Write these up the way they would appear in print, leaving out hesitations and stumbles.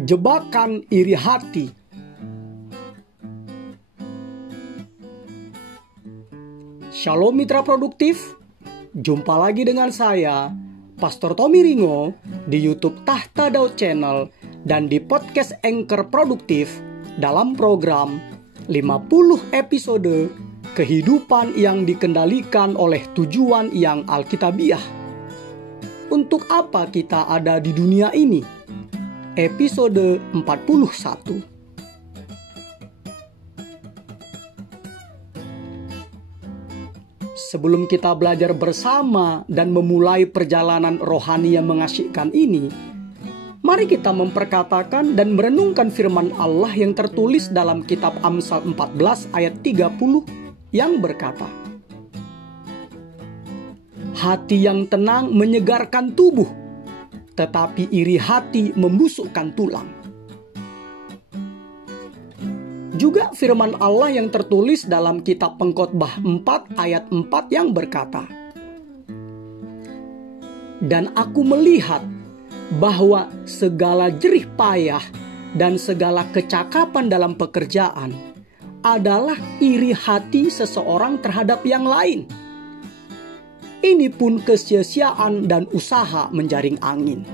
Jebakan iri hati. Shalom mitra produktif. Jumpa lagi dengan saya, Pastor Tommy Ringo, di YouTube Tahta Daud Channel dan di podcast Anchor Produktif dalam program 50 episode kehidupan yang dikendalikan oleh tujuan yang alkitabiah. Untuk apa kita ada di dunia ini? Episode 41. Sebelum kita belajar bersama dan memulai perjalanan rohani yang mengasyikkan ini, mari kita memperkatakan dan merenungkan firman Allah yang tertulis dalam kitab Amsal 14 ayat 30 yang berkata, "Hati yang tenang menyegarkan tubuh, tetapi iri hati membusukkan tulang." Juga firman Allah yang tertulis dalam kitab Pengkhotbah 4 ayat 4 yang berkata, "Dan aku melihat bahwa segala jerih payah dan segala kecakapan dalam pekerjaan adalah iri hati seseorang terhadap yang lain. Ini pun kesia-siaan dan usaha menjaring angin."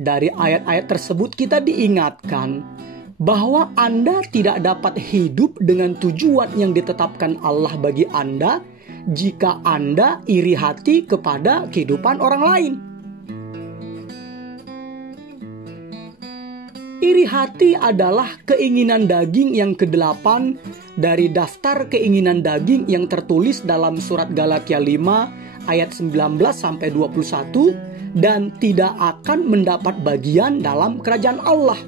Dari ayat-ayat tersebut kita diingatkan bahwa Anda tidak dapat hidup dengan tujuan yang ditetapkan Allah bagi Anda jika Anda iri hati kepada kehidupan orang lain. Iri hati adalah keinginan daging yang ke-8 dari daftar keinginan daging yang tertulis dalam surat Galatia 5 ayat 19-21 dan tidak akan mendapat bagian dalam kerajaan Allah.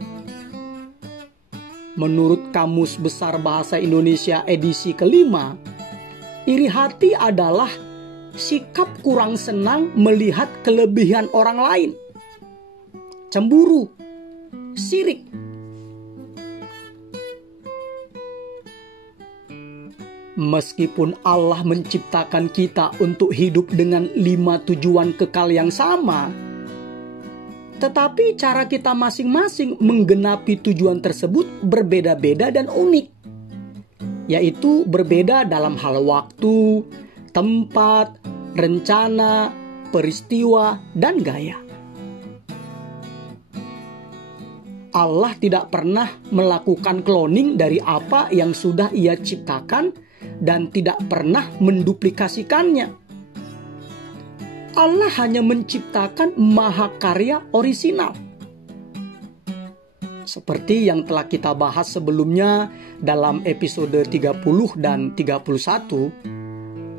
Menurut Kamus Besar Bahasa Indonesia edisi kelima, iri hati adalah sikap kurang senang melihat kelebihan orang lain, cemburu, sirik. Meskipun Allah menciptakan kita untuk hidup dengan 5 tujuan kekal yang sama, tetapi cara kita masing-masing menggenapi tujuan tersebut berbeda-beda dan unik, yaitu berbeda dalam hal waktu, tempat, rencana, peristiwa, dan gaya. Allah tidak pernah melakukan cloning dari apa yang sudah Ia ciptakan dan tidak pernah menduplikasikannya. Allah hanya menciptakan mahakarya orisinal. Seperti yang telah kita bahas sebelumnya dalam episode 30 dan 31,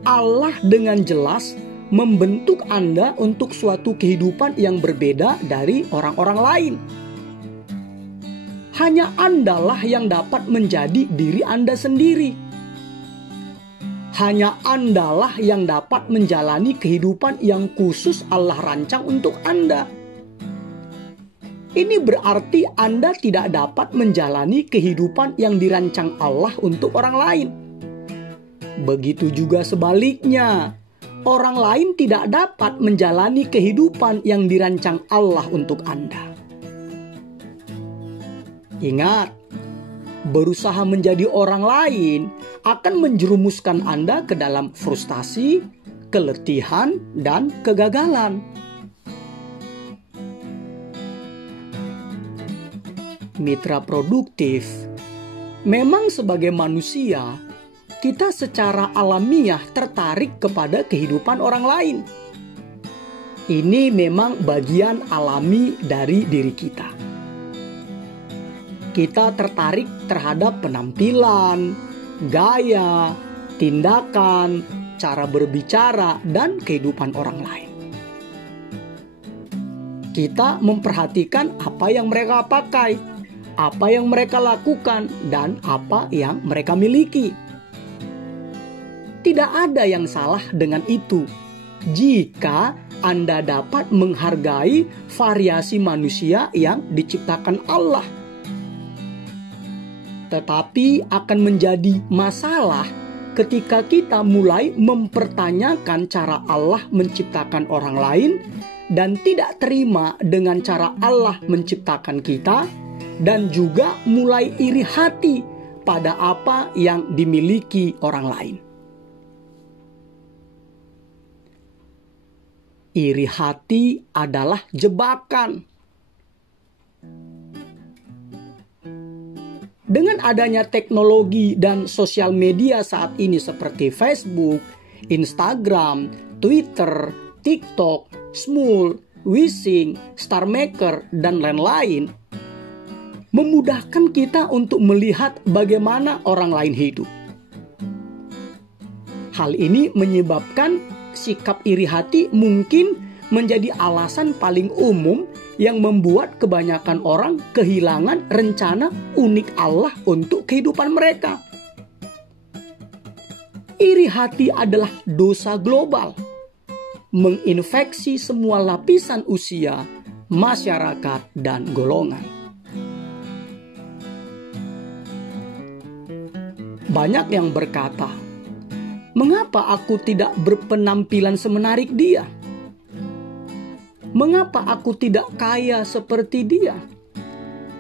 Allah dengan jelas membentuk Anda untuk suatu kehidupan yang berbeda dari orang-orang lain. Hanya Andalah yang dapat menjadi diri Anda sendiri. Hanya Andalah yang dapat menjalani kehidupan yang khusus Allah rancang untuk Anda. Ini berarti Anda tidak dapat menjalani kehidupan yang dirancang Allah untuk orang lain. Begitu juga sebaliknya, orang lain tidak dapat menjalani kehidupan yang dirancang Allah untuk Anda. Ingat, berusaha menjadi orang lain akan menjerumuskan Anda ke dalam frustasi, keletihan, dan kegagalan. Mitra produktif, memang sebagai manusia, kita secara alamiah tertarik kepada kehidupan orang lain. Ini memang bagian alami dari diri kita. Kita tertarik terhadap penampilan, gaya, tindakan, cara berbicara, dan kehidupan orang lain. Kita memperhatikan apa yang mereka pakai, apa yang mereka lakukan, dan apa yang mereka miliki. Tidak ada yang salah dengan itu jika Anda dapat menghargai variasi manusia yang diciptakan Allah. Tetapi akan menjadi masalah ketika kita mulai mempertanyakan cara Allah menciptakan orang lain dan tidak terima dengan cara Allah menciptakan kita, dan juga mulai iri hati pada apa yang dimiliki orang lain. Iri hati adalah jebakan. Dengan adanya teknologi dan sosial media saat ini seperti Facebook, Instagram, Twitter, TikTok, Smule, Wishing, Star Maker, dan lain-lain, memudahkan kita untuk melihat bagaimana orang lain hidup. Hal ini menyebabkan sikap iri hati mungkin menjadi alasan paling umum yang membuat kebanyakan orang kehilangan rencana unik Allah untuk kehidupan mereka. Iri hati adalah dosa global, menginfeksi semua lapisan usia, masyarakat, dan golongan. Banyak yang berkata, "Mengapa aku tidak berpenampilan semenarik dia? Mengapa aku tidak kaya seperti dia?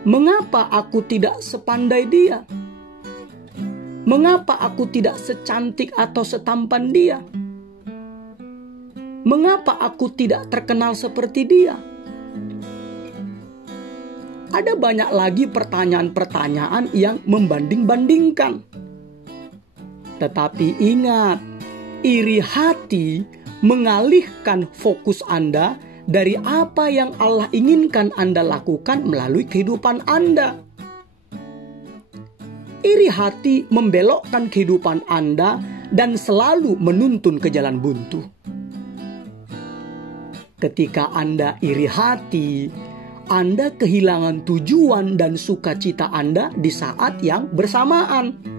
Mengapa aku tidak sepandai dia? Mengapa aku tidak secantik atau setampan dia? Mengapa aku tidak terkenal seperti dia?" Ada banyak lagi pertanyaan-pertanyaan yang membanding-bandingkan. Tetapi ingat, iri hati mengalihkan fokus Anda dari apa yang Allah inginkan Anda lakukan melalui kehidupan Anda. Iri hati membelokkan kehidupan Anda dan selalu menuntun ke jalan buntu. Ketika Anda iri hati, Anda kehilangan tujuan dan sukacita Anda di saat yang bersamaan.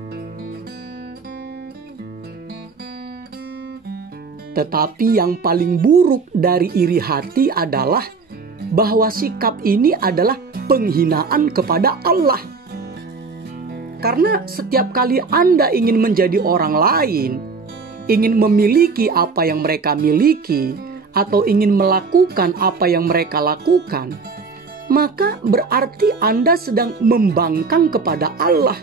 Tetapi yang paling buruk dari iri hati adalah bahwa sikap ini adalah penghinaan kepada Allah. Karena setiap kali Anda ingin menjadi orang lain, ingin memiliki apa yang mereka miliki, atau ingin melakukan apa yang mereka lakukan, maka berarti Anda sedang membangkang kepada Allah.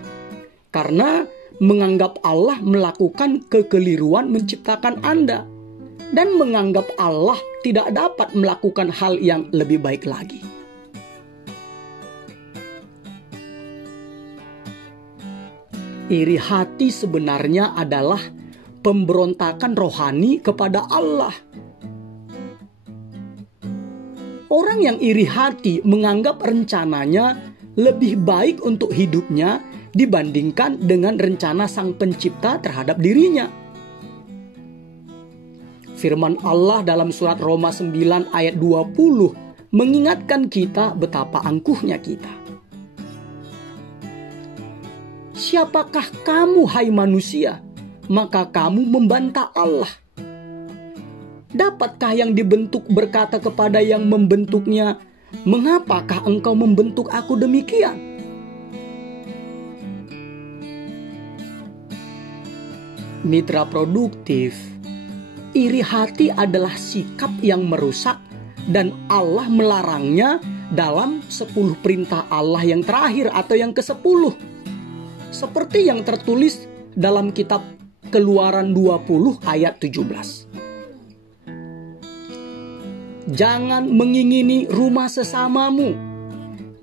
Karena menganggap Allah melakukan kekeliruan menciptakan Anda, dan menganggap Allah tidak dapat melakukan hal yang lebih baik lagi. Iri hati sebenarnya adalah pemberontakan rohani kepada Allah. Orang yang iri hati menganggap rencananya lebih baik untuk hidupnya dibandingkan dengan rencana Sang Pencipta terhadap dirinya. Firman Allah dalam surat Roma 9 ayat 20 mengingatkan kita betapa angkuhnya kita. Siapakah kamu, hai manusia, maka kamu membantah Allah? Dapatkah yang dibentuk berkata kepada yang membentuknya, "Mengapakah engkau membentuk aku demikian?" Mitra produktif, iri hati adalah sikap yang merusak dan Allah melarangnya dalam 10 perintah Allah yang terakhir atau yang ke-10. Seperti yang tertulis dalam kitab Keluaran 20 ayat 17. Jangan mengingini rumah sesamamu.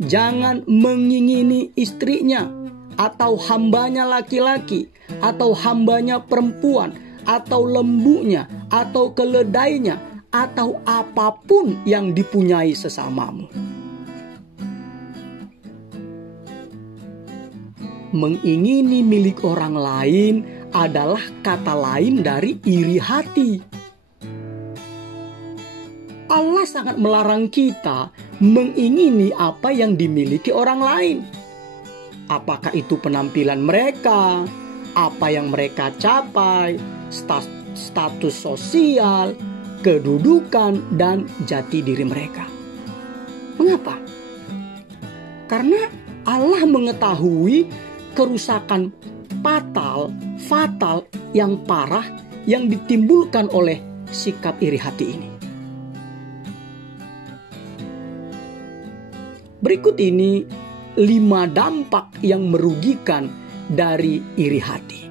Jangan mengingini istrinya, atau hambanya laki-laki, atau hambanya perempuan, atau lembunya, atau keledainya, atau apapun yang dipunyai sesamamu. Mengingini milik orang lain adalah kata lain dari iri hati. Allah sangat melarang kita mengingini apa yang dimiliki orang lain. Apakah itu penampilan mereka, apa yang mereka capai, status sosial, kedudukan, dan jati diri mereka. Mengapa? Karena Allah mengetahui kerusakan fatal yang parah yang ditimbulkan oleh sikap iri hati ini. Berikut ini 5 dampak yang merugikan dari iri hati.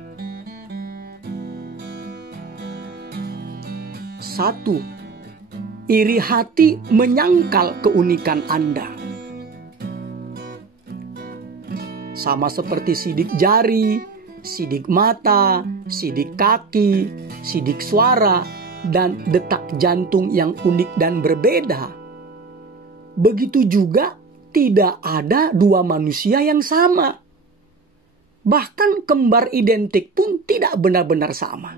1. Iri hati menyangkal keunikan Anda. Sama seperti sidik jari, sidik mata, sidik kaki, sidik suara, dan detak jantung yang unik dan berbeda. Begitu juga tidak ada 2 manusia yang sama. Bahkan kembar identik pun tidak benar-benar sama.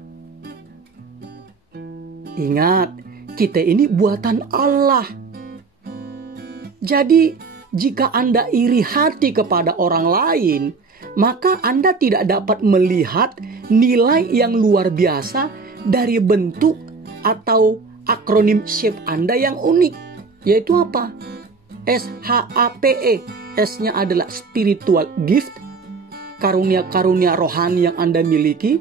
Ingat, kita ini buatan Allah. Jadi, jika Anda iri hati kepada orang lain, maka Anda tidak dapat melihat nilai yang luar biasa dari bentuk atau akronim shape Anda yang unik. Yaitu apa? SHAPE. S-nya adalah spiritual gift, karunia-karunia rohani yang Anda miliki.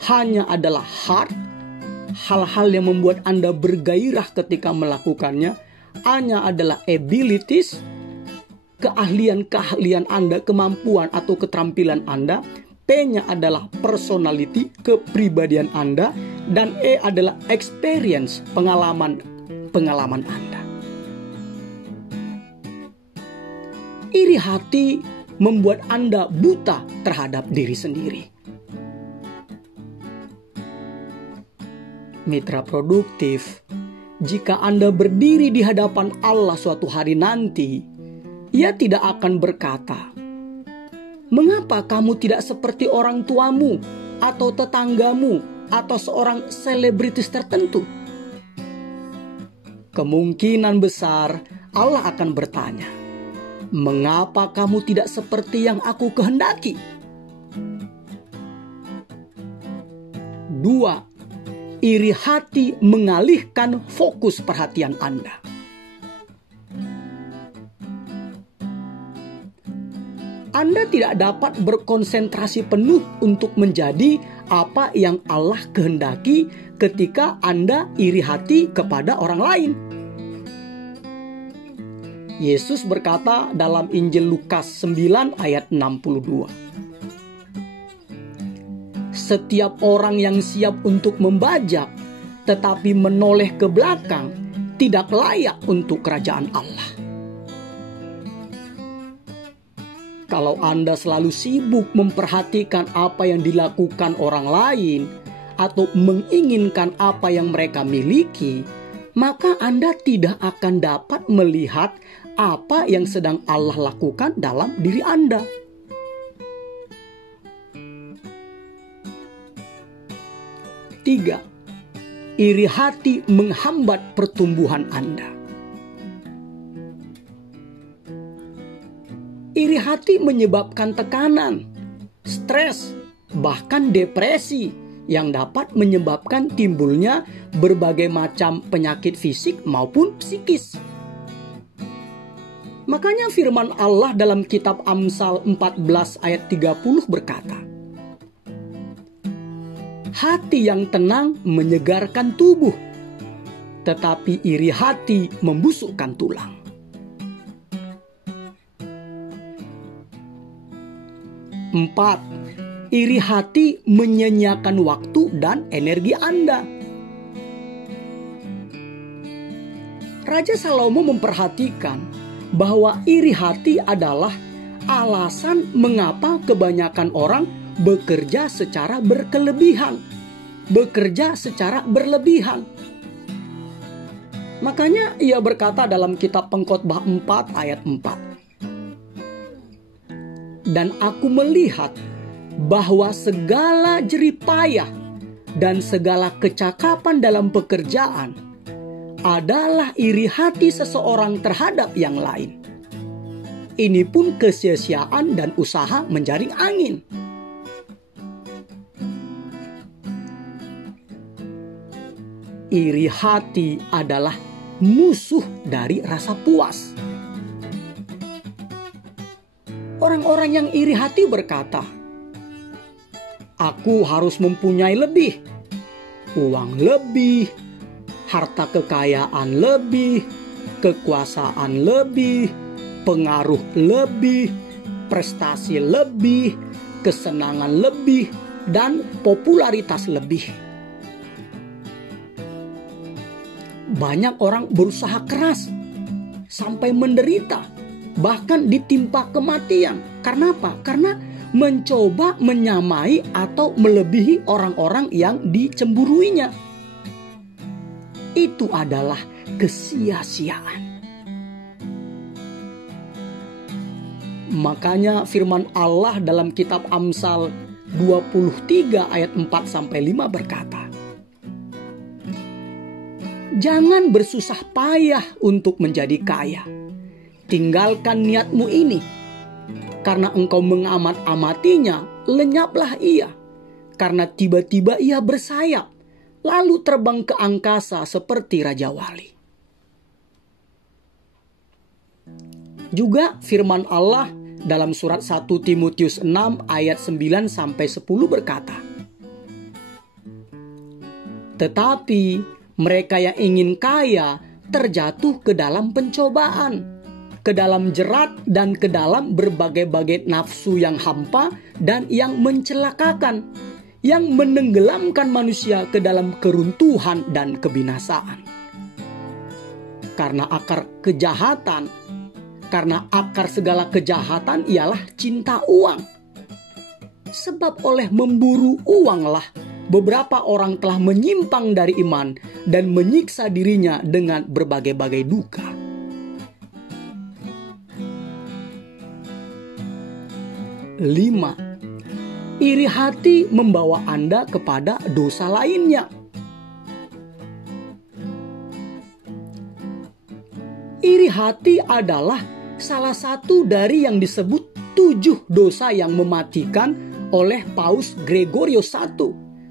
H-nya adalah heart, hal-hal yang membuat Anda bergairah ketika melakukannya. A-nya adalah abilities, keahlian-keahlian Anda, kemampuan atau keterampilan Anda. P-nya adalah personality, kepribadian Anda. Dan E adalah experience, pengalaman Anda. Iri hati membuat Anda buta terhadap diri sendiri. Mitra produktif, jika Anda berdiri di hadapan Allah suatu hari nanti, Ia tidak akan berkata, "Mengapa kamu tidak seperti orang tuamu atau tetanggamu atau seorang selebritis tertentu?" Kemungkinan besar Allah akan bertanya, "Mengapa kamu tidak seperti yang aku kehendaki?" 2. Iri hati mengalihkan fokus perhatian Anda. Anda tidak dapat berkonsentrasi penuh untuk menjadi apa yang Allah kehendaki ketika Anda iri hati kepada orang lain. Yesus berkata dalam Injil Lukas 9 ayat 62. Setiap orang yang siap untuk membajak tetapi menoleh ke belakang tidak layak untuk kerajaan Allah. Kalau Anda selalu sibuk memperhatikan apa yang dilakukan orang lain atau menginginkan apa yang mereka miliki, maka Anda tidak akan dapat melihat apa yang sedang Allah lakukan dalam diri Anda. Tiga, iri hati menghambat pertumbuhan Anda. Iri hati menyebabkan tekanan, stres, bahkan depresi yang dapat menyebabkan timbulnya berbagai macam penyakit fisik maupun psikis. Makanya firman Allah dalam kitab Amsal 14 ayat 30 berkata, "Hati yang tenang menyegarkan tubuh, tetapi iri hati membusukkan tulang." 4. Iri hati menyanyiakan waktu dan energi Anda. Raja Salomo memperhatikan bahwa iri hati adalah alasan mengapa kebanyakan orang bekerja secara berlebihan. Makanya ia berkata dalam kitab Pengkhotbah 4 ayat 4. "Dan aku melihat bahwa segala jerih payah dan segala kecakapan dalam pekerjaan adalah iri hati seseorang terhadap yang lain. Ini pun kesia-siaan dan usaha menjaring angin." Iri hati adalah musuh dari rasa puas. Orang-orang yang iri hati berkata, Aku harus mempunyai lebih, uang lebih, harta kekayaan lebih, kekuasaan lebih, pengaruh lebih, prestasi lebih, kesenangan lebih, dan popularitas lebih. Banyak orang berusaha keras sampai menderita, bahkan ditimpa kematian. Karena apa? Karena mencoba menyamai atau melebihi orang-orang yang dicemburuinya. Itu adalah kesia-siaan. Makanya firman Allah dalam kitab Amsal 23 ayat 4-5 berkata, jangan bersusah payah untuk menjadi kaya. Tinggalkan niatmu ini. Karena engkau mengamat-amatinya, lenyaplah ia. Karena tiba-tiba ia bersayap, lalu terbang ke angkasa seperti Raja Wali. Juga firman Allah dalam surat 1 Timotius 6 ayat 9-10 berkata, tetapi mereka yang ingin kaya terjatuh ke dalam pencobaan, ke dalam jerat, dan ke dalam berbagai-bagai nafsu yang hampa dan yang mencelakakan, yang menenggelamkan manusia ke dalam keruntuhan dan kebinasaan. Karena akar segala kejahatan ialah cinta uang. Sebab oleh memburu uanglah beberapa orang telah menyimpang dari iman dan menyiksa dirinya dengan berbagai-bagai duka. 5. Iri hati membawa Anda kepada dosa lainnya. Iri hati adalah salah satu dari yang disebut 7 dosa yang mematikan oleh Paus Gregorius I.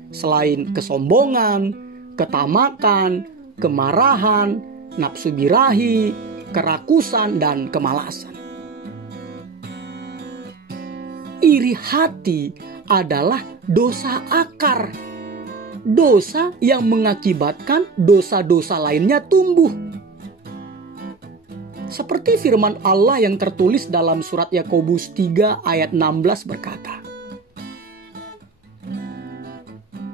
Selain kesombongan, ketamakan, kemarahan, nafsu birahi, kerakusan, dan kemalasan. Iri hati adalah dosa akar. Dosa yang mengakibatkan dosa-dosa lainnya tumbuh. Seperti firman Allah yang tertulis dalam surat Yakobus 3 ayat 16 berkata,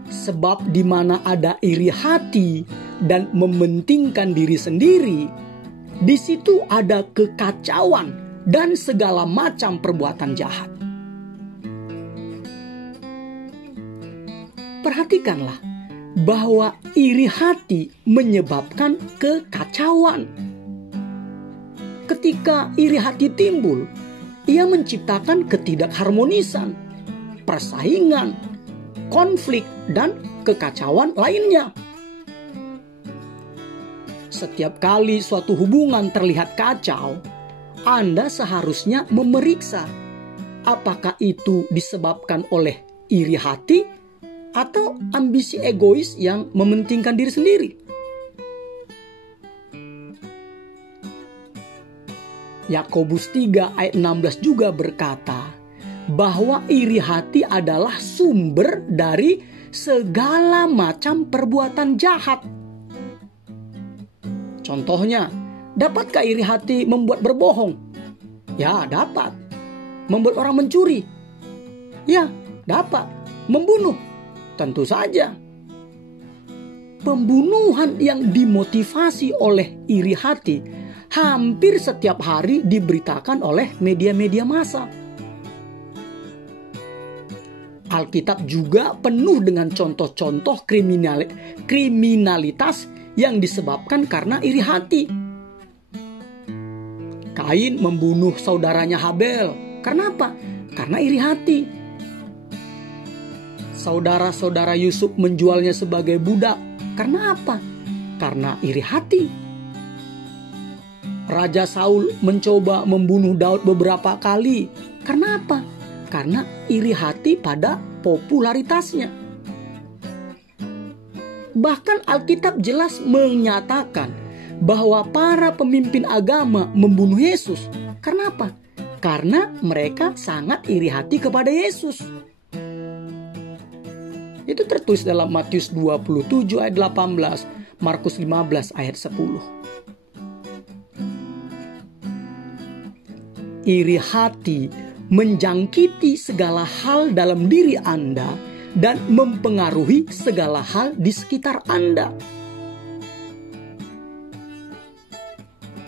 sebab di mana ada iri hati dan mementingkan diri sendiri, di situ ada kekacauan dan segala macam perbuatan jahat. Perhatikanlah bahwa iri hati menyebabkan kekacauan. Ketika iri hati timbul, ia menciptakan ketidakharmonisan, persaingan, konflik, dan kekacauan lainnya. Setiap kali suatu hubungan terlihat kacau, Anda seharusnya memeriksa apakah itu disebabkan oleh iri hati atau ambisi egois yang mementingkan diri sendiri. Yakobus 3 ayat 16 juga berkata bahwa iri hati adalah sumber dari segala macam perbuatan jahat. Contohnya, dapatkah iri hati membuat berbohong? Ya, dapat. Membuat orang mencuri? Ya, dapat. Membunuh? Tentu saja. Pembunuhan yang dimotivasi oleh iri hati hampir setiap hari diberitakan oleh media-media massa. Alkitab juga penuh dengan contoh-contoh kriminalitas yang disebabkan karena iri hati. Kain membunuh saudaranya Habel. Karena apa? Karena iri hati. Saudara-saudara Yusuf menjualnya sebagai budak. Karena apa? Karena iri hati. Raja Saul mencoba membunuh Daud beberapa kali. Karena apa? Karena iri hati pada popularitasnya. Bahkan Alkitab jelas menyatakan bahwa para pemimpin agama membunuh Yesus. Karena apa? Karena mereka sangat iri hati kepada Yesus. Itu tertulis dalam Matius 27 ayat 18, Markus 15 ayat 10. Iri hati menjangkiti segala hal dalam diri Anda dan mempengaruhi segala hal di sekitar Anda.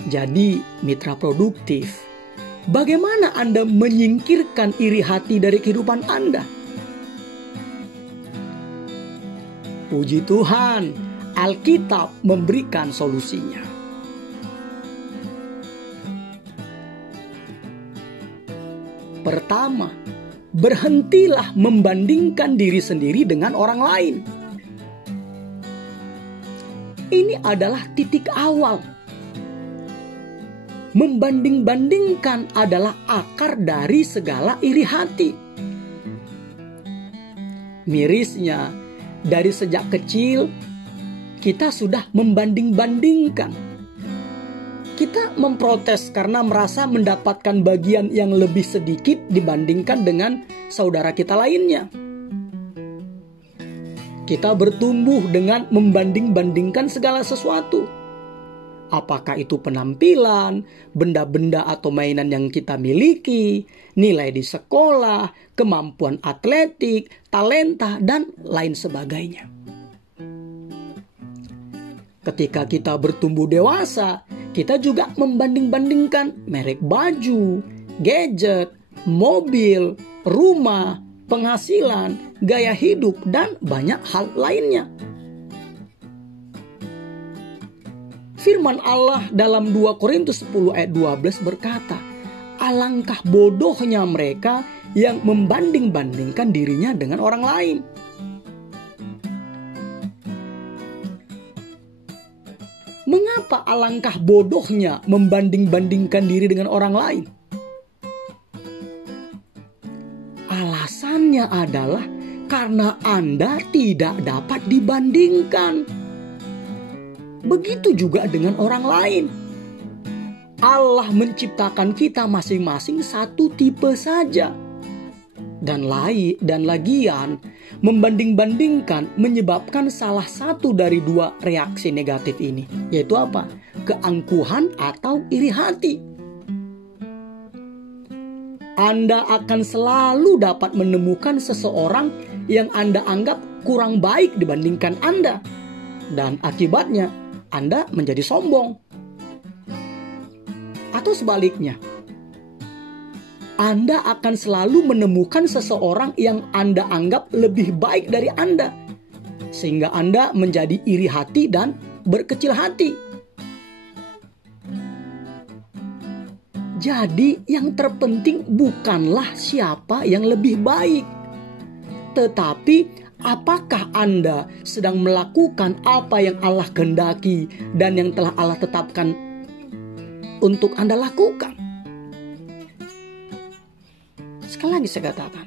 Jadi, mitra produktif, bagaimana Anda menyingkirkan iri hati dari kehidupan Anda? Puji Tuhan, Alkitab memberikan solusinya. Pertama, berhentilah membandingkan diri sendiri dengan orang lain. Ini adalah titik awal. Membanding-bandingkan adalah akar dari segala iri hati. Mirisnya, dari sejak kecil kita sudah membanding-bandingkan. Kita memprotes karena merasa mendapatkan bagian yang lebih sedikit dibandingkan dengan saudara kita lainnya. Kita bertumbuh dengan membanding-bandingkan segala sesuatu. Apakah itu penampilan, benda-benda atau mainan yang kita miliki, nilai di sekolah, kemampuan atletik, talenta, dan lain sebagainya. Ketika kita bertumbuh dewasa, kita juga membanding-bandingkan merek baju, gadget, mobil, rumah, penghasilan, gaya hidup, dan banyak hal lainnya. Firman Allah dalam 2 Korintus 10 ayat 12 berkata, alangkah bodohnya mereka yang membanding-bandingkan dirinya dengan orang lain. Mengapa alangkah bodohnya membanding-bandingkan diri dengan orang lain? Alasannya adalah karena Anda tidak dapat dibandingkan. Begitu juga dengan orang lain. Allah menciptakan kita masing-masing satu tipe saja. Dan lagian, membanding-bandingkan menyebabkan salah satu dari dua reaksi negatif ini. Yaitu apa? Keangkuhan atau iri hati. Anda akan selalu dapat menemukan seseorang yang Anda anggap kurang baik dibandingkan Anda. Dan akibatnya, Anda menjadi sombong. Atau sebaliknya, Anda akan selalu menemukan seseorang yang Anda anggap lebih baik dari Anda, sehingga Anda menjadi iri hati dan berkecil hati. Jadi yang terpenting bukanlah siapa yang lebih baik, tetapi apakah Anda sedang melakukan apa yang Allah kehendaki dan yang telah Allah tetapkan untuk Anda lakukan? Sekali lagi saya katakan,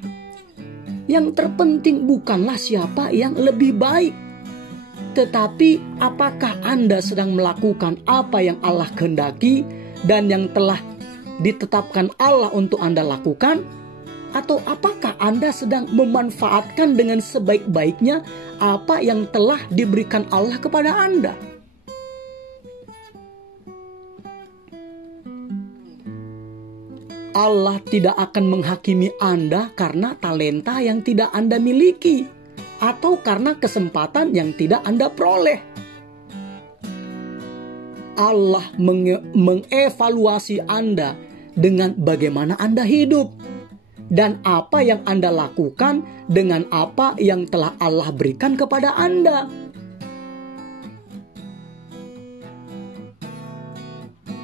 yang terpenting bukanlah siapa yang lebih baik, tetapi apakah Anda sedang melakukan apa yang Allah kehendaki dan yang telah ditetapkan Allah untuk Anda lakukan? Atau apakah Anda sedang memanfaatkan dengan sebaik-baiknya apa yang telah diberikan Allah kepada Anda? Allah tidak akan menghakimi Anda karena talenta yang tidak Anda miliki, atau karena kesempatan yang tidak Anda peroleh. Allah mengevaluasi Anda dengan bagaimana Anda hidup dan apa yang Anda lakukan dengan apa yang telah Allah berikan kepada Anda.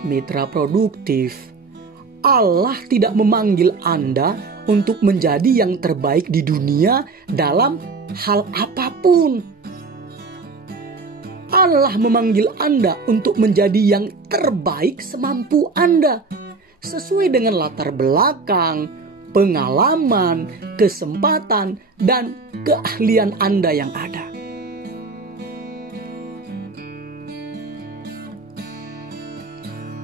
Mitra produktif, Allah tidak memanggil Anda untuk menjadi yang terbaik di dunia dalam hal apapun. Allah memanggil Anda untuk menjadi yang terbaik semampu Anda, sesuai dengan latar belakang, pengalaman, kesempatan, dan keahlian Anda yang ada.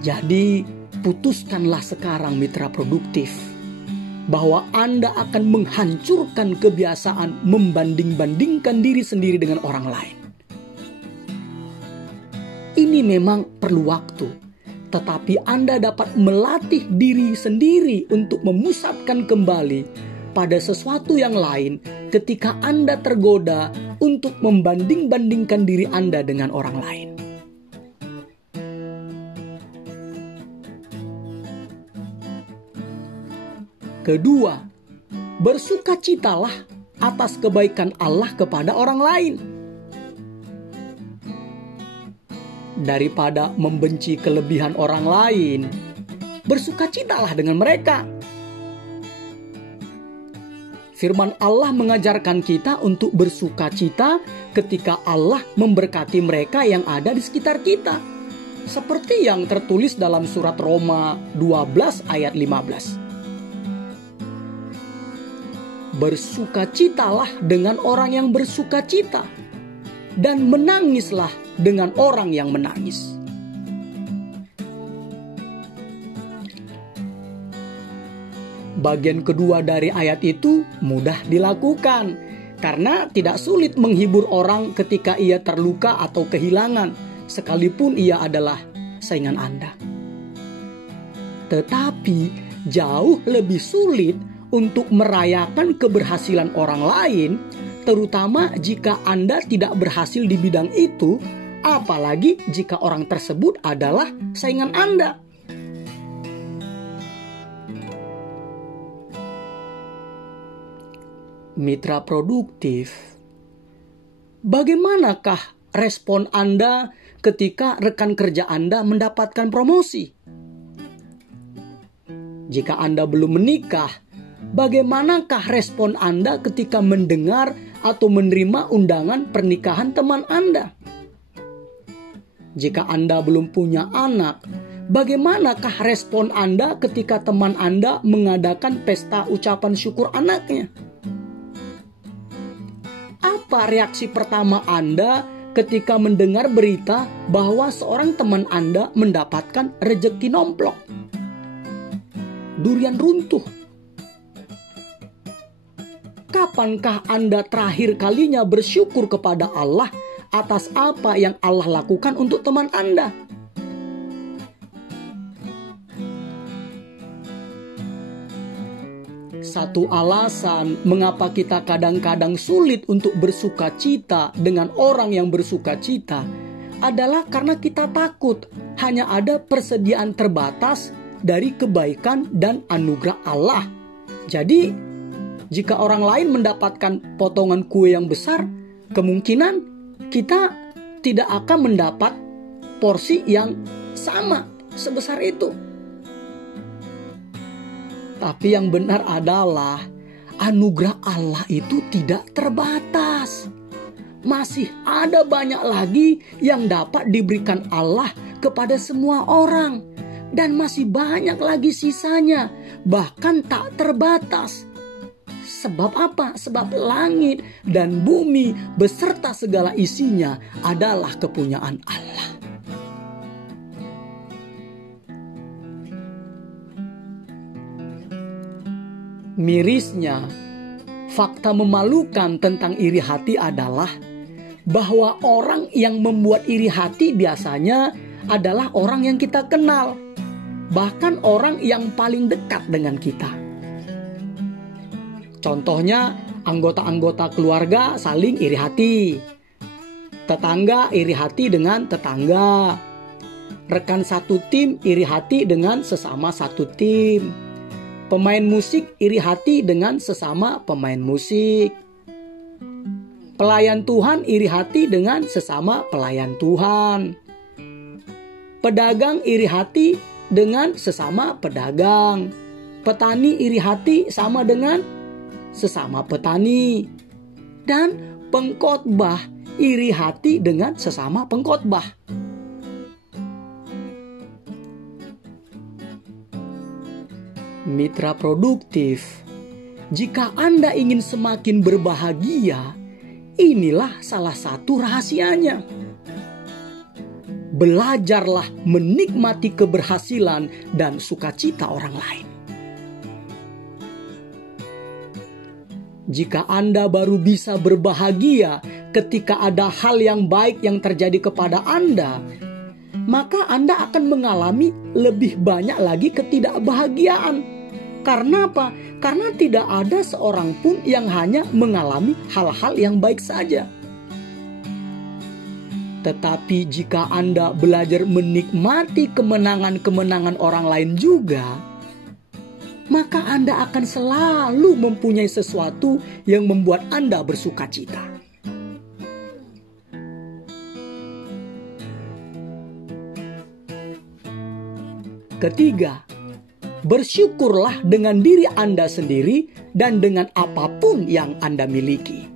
Jadi, putuskanlah sekarang mitra produktif. bahwa Anda akan menghancurkan kebiasaan membanding-bandingkan diri sendiri dengan orang lain. Ini memang perlu waktu, tetapi Anda dapat melatih diri sendiri untuk memusatkan kembali pada sesuatu yang lain ketika Anda tergoda untuk membanding-bandingkan diri Anda dengan orang lain. Kedua, bersukacitalah atas kebaikan Allah kepada orang lain. Daripada membenci kelebihan orang lain, bersukacitalah dengan mereka. Firman Allah mengajarkan kita untuk bersukacita ketika Allah memberkati mereka yang ada di sekitar kita. Seperti yang tertulis dalam surat Roma 12 ayat 15. Bersukacitalah dengan orang yang bersukacita, dan menangislah dengan orang yang menangis. Bagian kedua dari ayat itu mudah dilakukan, karena tidak sulit menghibur orang ketika ia terluka atau kehilangan, sekalipun ia adalah saingan Anda. Tetapi jauh lebih sulit untuk merayakan keberhasilan orang lain, terutama jika Anda tidak berhasil di bidang itu, apalagi jika orang tersebut adalah saingan Anda. Mitra produktif, bagaimanakah respon Anda ketika rekan kerja Anda mendapatkan promosi? Jika Anda belum menikah, bagaimanakah respon Anda ketika mendengar atau menerima undangan pernikahan teman Anda? Jika Anda belum punya anak, bagaimanakah respon Anda ketika teman Anda mengadakan pesta ucapan syukur anaknya? Apa reaksi pertama Anda ketika mendengar berita bahwa seorang teman Anda mendapatkan rejeki nomplok, durian runtuh? Kapankah Anda terakhir kalinya bersyukur kepada Allah atas apa yang Allah lakukan untuk teman Anda? Satu alasan mengapa kita kadang-kadang sulit untuk bersukacita dengan orang yang bersukacita adalah karena kita takut hanya ada persediaan terbatas dari kebaikan dan anugerah Allah. Jadi, jika orang lain mendapatkan potongan kue yang besar, kemungkinan kita tidak akan mendapat porsi yang sama sebesar itu. Tapi yang benar adalah anugerah Allah itu tidak terbatas. Masih ada banyak lagi yang dapat diberikan Allah kepada semua orang. Dan masih banyak lagi sisanya, bahkan tak terbatas. Sebab apa? Sebab langit dan bumi beserta segala isinya adalah kepunyaan Allah. Mirisnya, fakta memalukan tentang iri hati adalah bahwa orang yang membuat iri hati biasanya adalah orang yang kita kenal, bahkan orang yang paling dekat dengan kita. Contohnya, anggota-anggota keluarga saling iri hati, tetangga iri hati dengan tetangga, rekan satu tim iri hati dengan sesama satu tim, pemain musik iri hati dengan sesama pemain musik, pelayan Tuhan iri hati dengan sesama pelayan Tuhan, pedagang iri hati dengan sesama pedagang, petani iri hati sama dengan sesama petani, dan pengkhotbah iri hati dengan sesama pengkhotbah. Mitra produktif, jika Anda ingin semakin berbahagia, inilah salah satu rahasianya. Belajarlah menikmati keberhasilan dan sukacita orang lain. Jika Anda baru bisa berbahagia ketika ada hal yang baik yang terjadi kepada Anda, maka Anda akan mengalami lebih banyak lagi ketidakbahagiaan. Karena apa? Karena tidak ada seorang pun yang hanya mengalami hal-hal yang baik saja. Tetapi jika Anda belajar menikmati kemenangan-kemenangan orang lain juga, maka Anda akan selalu mempunyai sesuatu yang membuat Anda bersukacita. Ketiga, bersyukurlah dengan diri Anda sendiri dan dengan apapun yang Anda miliki.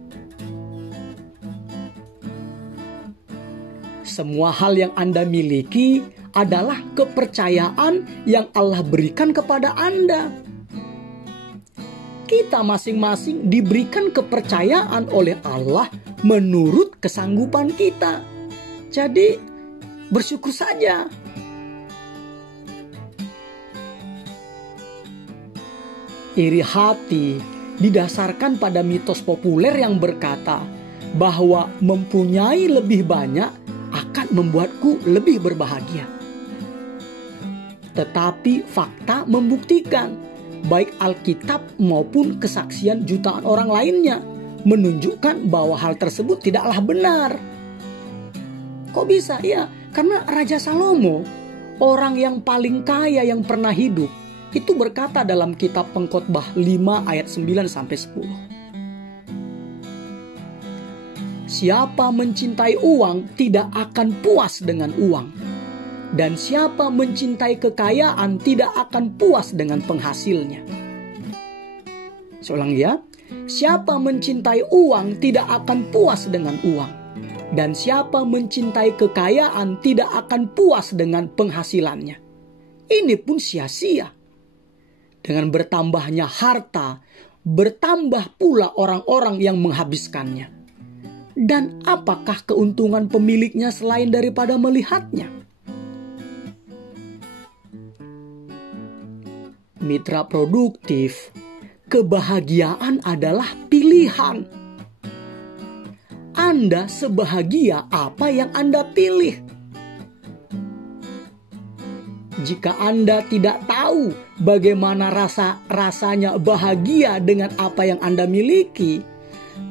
Semua hal yang Anda miliki adalah kepercayaan yang Allah berikan kepada Anda. Kita masing-masing diberikan kepercayaan oleh Allah menurut kesanggupan kita. Jadi, bersyukur saja. Iri hati didasarkan pada mitos populer yang berkata bahwa mempunyai lebih banyak akan membuatku lebih berbahagia. Tetapi fakta membuktikan, baik Alkitab maupun kesaksian jutaan orang lainnya menunjukkan bahwa hal tersebut tidaklah benar. Kok bisa? Ya, karena Raja Salomo, orang yang paling kaya yang pernah hidup, itu berkata dalam kitab Pengkhotbah 5 ayat 9-10. Siapa mencintai uang tidak akan puas dengan uang. Dan siapa mencintai kekayaan tidak akan puas dengan penghasilnya. Seulang ya. Siapa mencintai uang tidak akan puas dengan uang. Dan siapa mencintai kekayaan tidak akan puas dengan penghasilannya. Ini pun sia-sia. Dengan bertambahnya harta, bertambah pula orang-orang yang menghabiskannya. Dan apakah keuntungan pemiliknya selain daripada melihatnya? Mitra produktif, kebahagiaan adalah pilihan. Anda sebahagia apa yang Anda pilih. Jika Anda tidak tahu bagaimana rasanya bahagia dengan apa yang Anda miliki,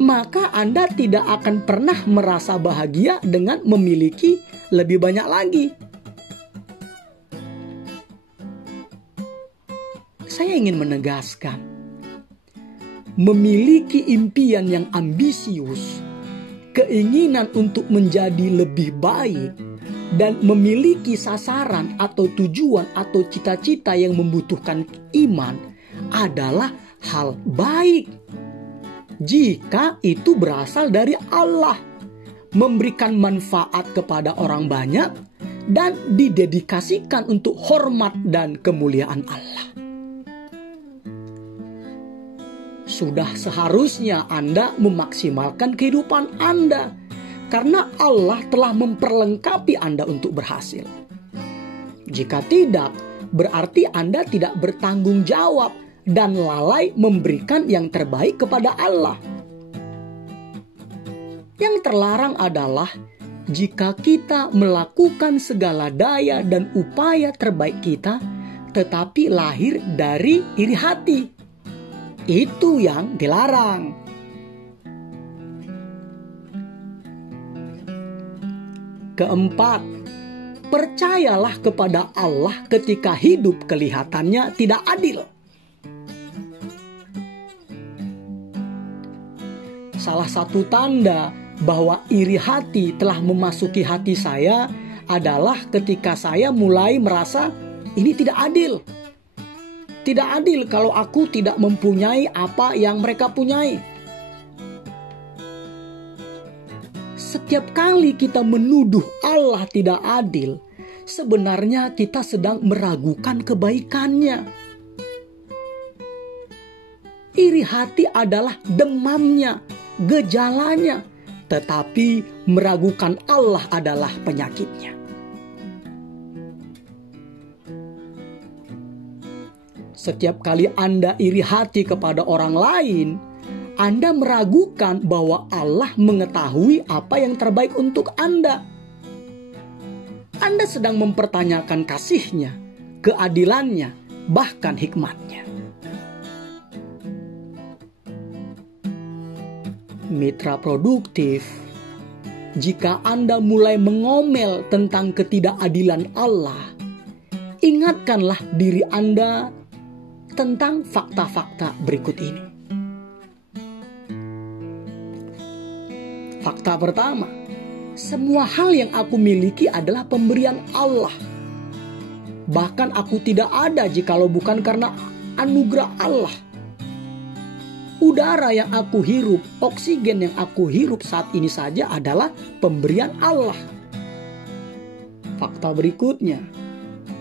maka Anda tidak akan pernah merasa bahagia dengan memiliki lebih banyak lagi. Saya ingin menegaskan, memiliki impian yang ambisius, keinginan untuk menjadi lebih baik, dan memiliki sasaran atau tujuan atau cita-cita yang membutuhkan iman adalah hal baik. Jika itu berasal dari Allah, memberikan manfaat kepada orang banyak, dan didedikasikan untuk hormat dan kemuliaan Allah. Sudah seharusnya Anda memaksimalkan kehidupan Anda, karena Allah telah memperlengkapi Anda untuk berhasil. Jika tidak, berarti Anda tidak bertanggung jawab dan lalai memberikan yang terbaik kepada Allah. Yang terlarang adalah jika kita melakukan segala daya dan upaya terbaik kita, tetapi lahir dari iri hati. Itu yang dilarang. Keempat, percayalah kepada Allah ketika hidup kelihatannya tidak adil. Salah satu tanda bahwa iri hati telah memasuki hati saya adalah ketika saya mulai merasa ini tidak adil. Tidak adil kalau aku tidak mempunyai apa yang mereka punyai. Setiap kali kita menuduh Allah tidak adil, sebenarnya kita sedang meragukan kebaikannya. Iri hati adalah demamnya, gejalanya, tetapi meragukan Allah adalah penyakitnya. Setiap kali Anda iri hati kepada orang lain, Anda meragukan bahwa Allah mengetahui apa yang terbaik untuk Anda. Anda sedang mempertanyakan kasih-Nya, keadilannya, bahkan hikmat-Nya. Mitra produktif, jika Anda mulai mengomel tentang ketidakadilan Allah, ingatkanlah diri Anda tentang fakta-fakta berikut ini. Fakta pertama, semua hal yang aku miliki adalah pemberian Allah. Bahkan aku tidak ada jikalau bukan karena anugerah Allah. Udara yang aku hirup, oksigen yang aku hirup saat ini saja adalah pemberian Allah. Fakta berikutnya,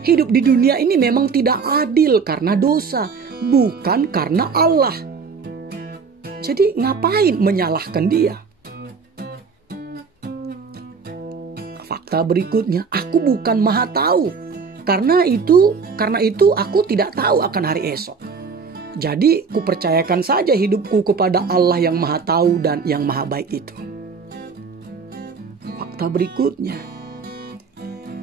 hidup di dunia ini memang tidak adil karena dosa, bukan karena Allah. Jadi ngapain menyalahkan Dia? Fakta berikutnya, aku bukan maha tahu. Karena itu aku tidak tahu akan hari esok. Jadi kupercayakan saja hidupku kepada Allah yang maha tahu dan yang maha baik itu. Fakta berikutnya,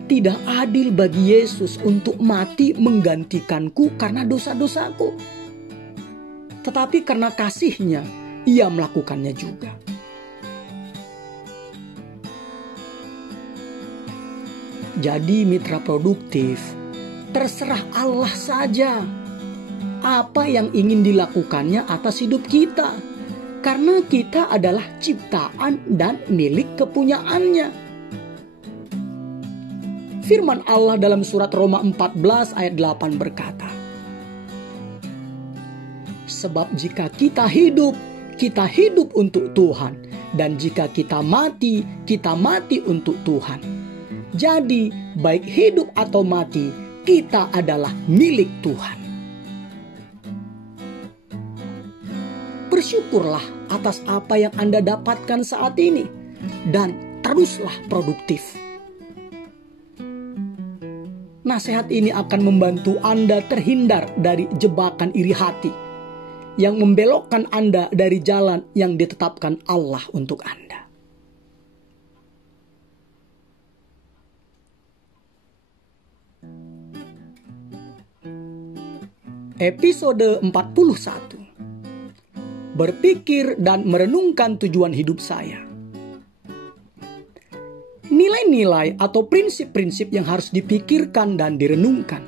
tidak adil bagi Yesus untuk mati menggantikanku karena dosa-dosaku. Tetapi karena kasih-Nya, Ia melakukannya juga. Jadi mitra produktif, terserah Allah saja apa yang ingin dilakukannya atas hidup kita. Karena kita adalah ciptaan dan milik kepunyaannya. Firman Allah dalam surat Roma 14 ayat 8 berkata, sebab jika kita hidup untuk Tuhan. Dan jika kita mati untuk Tuhan. Jadi baik hidup atau mati, kita adalah milik Tuhan. Bersyukurlah atas apa yang Anda dapatkan saat ini. Dan teruslah produktif. Nasihat ini akan membantu Anda terhindar dari jebakan iri hati yang membelokkan Anda dari jalan yang ditetapkan Allah untuk Anda. Episode 41. Berpikir dan merenungkan tujuan hidup saya. Nilai-nilai atau prinsip-prinsip yang harus dipikirkan dan direnungkan.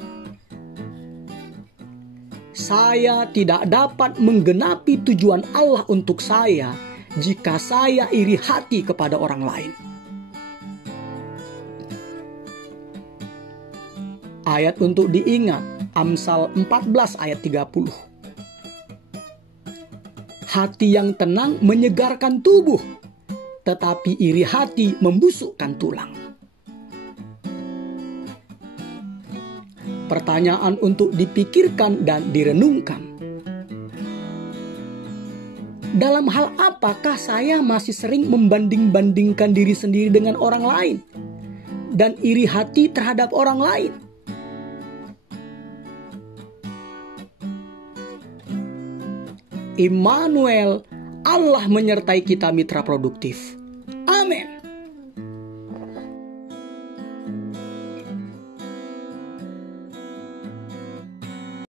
Saya tidak dapat menggenapi tujuan Allah untuk saya jika saya iri hati kepada orang lain. Ayat untuk diingat, Amsal 14 ayat 30. Hati yang tenang menyegarkan tubuh, tetapi iri hati membusukkan tulang. Pertanyaan untuk dipikirkan dan direnungkan. Dalam hal apakah saya masih sering membanding-bandingkan diri sendiri dengan orang lain? Dan iri hati terhadap orang lain? Immanuel, Allah menyertai kita mitra produktif.